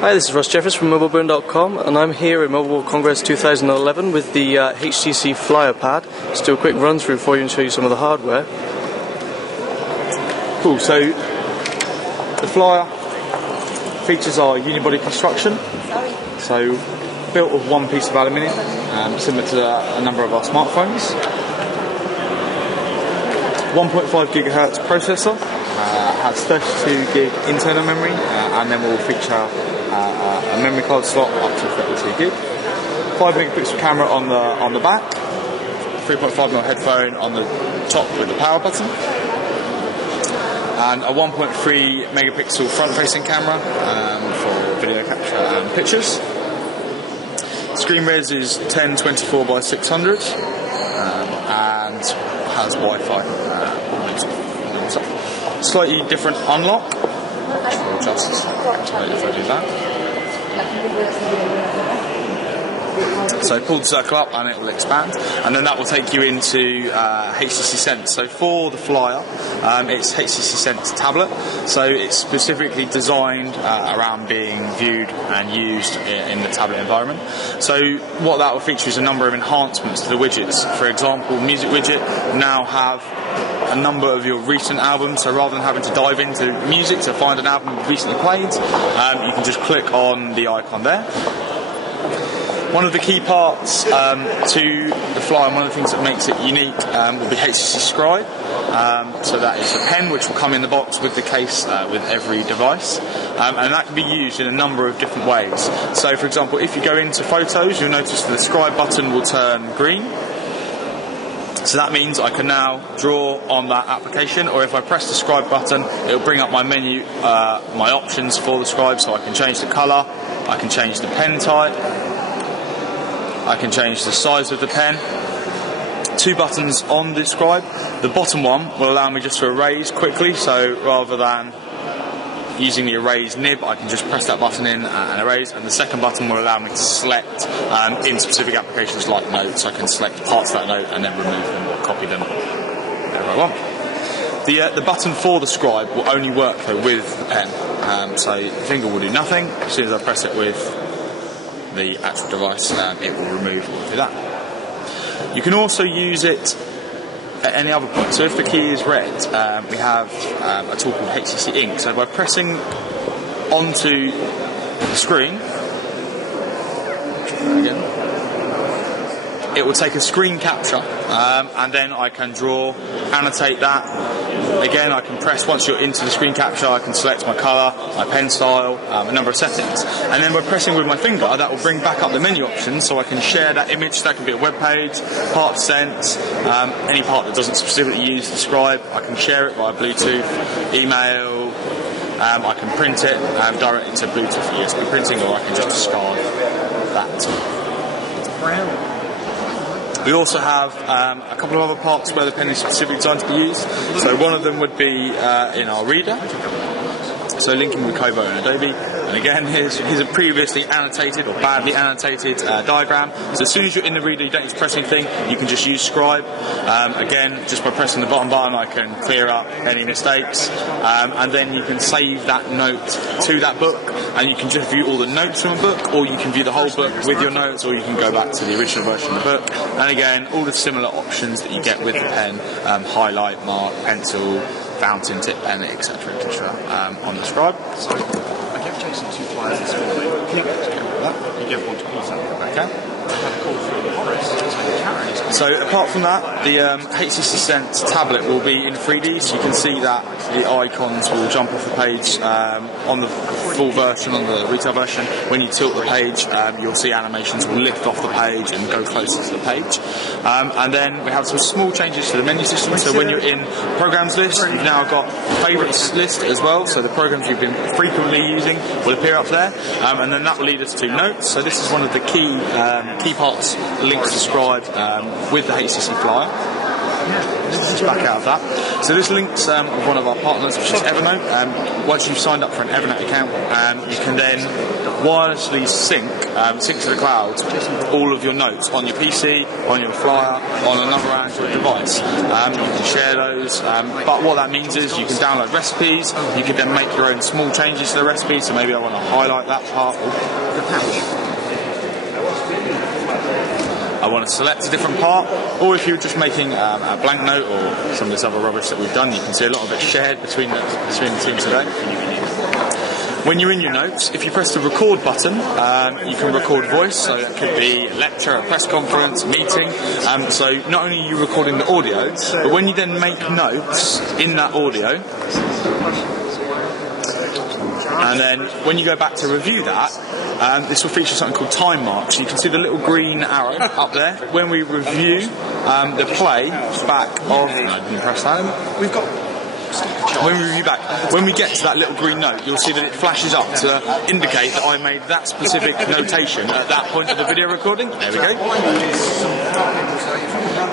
Hi, this is Ross Jeffers from mobileburn.com, and I'm here at Mobile World Congress 2011 with the HTC Flyer pad. Just do a quick run through for you and show you some of the hardware. Cool, so the Flyer features our unibody construction, so built of one piece of aluminium, similar to a number of our smartphones. 1.5 gigahertz processor, has 32 gig internal memory, and then will feature a memory card slot up to 32 gig. 5 megapixel camera on the back, 3.5mm headphone on the top with the power button, and a 1.3 megapixel front-facing camera for video capture and pictures. Screen res is 1024 by 600 and has Wi-Fi. Slightly different unlock, which will just activate if I do that. So pull the circle up and it will expand, and then that will take you into HTC Sense. So for the Flyer, it's HTC Sense tablet, so it's specifically designed around being viewed and used in the tablet environment. So what that will feature is a number of enhancements to the widgets. For example, music widget now have a number of your recent albums, so rather than having to dive into music to find an album you've recently played, you can just click on the icon there. One of the key parts to the Flyer, and one of the things that makes it unique, will be HTC Scribe. So that is a pen which will come in the box with the case with every device, and that can be used in a number of different ways. So for example, if you go into photos, you'll notice that the Scribe button will turn green. So that means I can now draw on that application, or if I press the Scribe button, it'll bring up my menu, my options for the Scribe, so I can change the colour, I can change the pen type, I can change the size of the pen. 2 buttons on the Scribe. The bottom one will allow me just to erase quickly, so rather than using the erase nib, I can just press that button in and erase, and the second button will allow me to select in specific applications like notes. I can select parts of that note and then remove them or copy them wherever I want. The button for the Scribe will only work though with the pen, so the finger will do nothing. As soon as I press it with the actual device, it will remove or do that. You can also use it at any other point. So if the key is red, we have a tool called HTC Ink. So by pressing onto the screen, again, it will take a screen capture, and then I can draw, annotate that. Again, I can press, once you're into the screen capture, I can select my colour, my pen style, a number of settings. And then by pressing with my finger, that will bring back up the menu options, so I can share that image. That can be a web page, part of Sense, any part that doesn't specifically use the Scribe. I can share it via Bluetooth, email, I can print it directly to Bluetooth for USB printing, or I can just scan that. We also have a couple of other parts where the pen is specifically designed to be used. So one of them would be in our reader, so linking with Kobo and Adobe. And again, here's a previously annotated or badly annotated diagram. So as soon as you're in the reader, you don't need to press anything. You can just use Scribe. Again, just by pressing the bottom button, I can clear up any mistakes. And then you can save that note to that book, and you can just view all the notes from a book, or you can view the whole book with your notes, or you can go back to the original version of the book. And again, all the similar options that you get with the pen, highlight, mark, pencil, fountain, tip pen, etc., on the Scribe. So, I gave Jason 2 flyers this morning. You gave one to Peter. Okay. I had a call from Horace, so apart from that, the HTC Sense tablet will be in 3D, so you can see that the icons will jump off the page on the full version, on the retail version. When you tilt the page, you'll see animations will lift off the page and go closer to the page. And then we have some small changes to the menu system. So when you're in programs list, you've now got favourites list as well, so the programs you've been frequently using will appear up there, and then that will lead us to notes. So this is one of the key parts linked to Scribe with the HTC Flyer. Just back out of that. So this links with one of our partners, which is Evernote. Once you've signed up for an Evernote account, you can then wirelessly sync to the cloud all of your notes on your PC, on your Flyer, on another Android device. You can share those, but what that means is you can download recipes, you can then make your own small changes to the recipe, so maybe I want to highlight that part. I want to select a different part, or if you're just making a blank note or some of this other rubbish that we've done, you can see a lot of it shared between the team today. When you're in your notes, if you press the record button, you can record voice, so that could be a lecture, a press conference, a meeting. So not only are you recording the audio, but when you then make notes in that audio, and then when you go back to review that, this will feature something called time marks. You can see the little green arrow up there. When we review the play back of... No, I didn't press that. When we review back, when we get to that little green note, you'll see that it flashes up to indicate that I made that specific notation at that point of the video recording. There we go.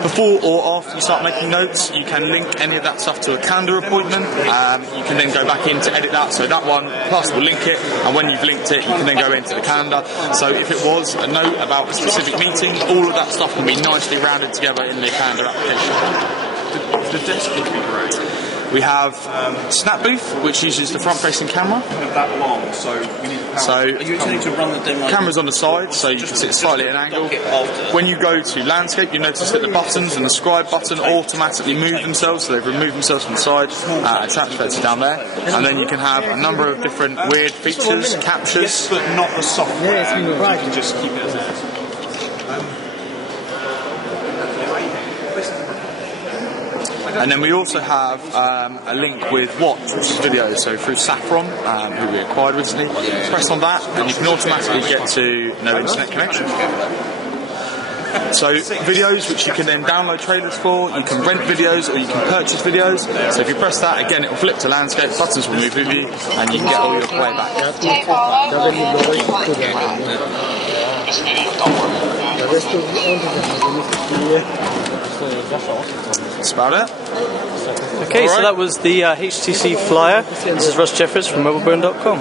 Before or after you start making notes, you can link any of that stuff to a calendar appointment. You can then go back in to edit that, so that one plus will link it, and when you've linked it, you can then go into the calendar. So if it was a note about a specific meeting, all of that stuff can be nicely rounded together in the calendar application. The desk would be great. We have Snap Booth, which uses the front-facing camera. That long, so we need power. So are you intending to run the demo? Camera's on the side, so you can sit slightly at an angle. When you go to landscape, you notice that the buttons and the scribe button automatically move themselves, so they've removed themselves from the side and transferred to down there. And then you can have a number of different weird features, captures. Yes, but not the software. Yeah, you can just keep it as it is. And then we also have a link with Watch, which is video, so through Saffron, who we acquired recently. Press on that and you can automatically get to no internet connection. So videos which you can then download trailers for, you can rent videos or you can purchase videos. So if you press that, again it will flip to landscape, buttons will move with you and you can get all your playback. That's about it. Okay, so that was the HTC Flyer. This is Russ Jeffers from mobileburn.com.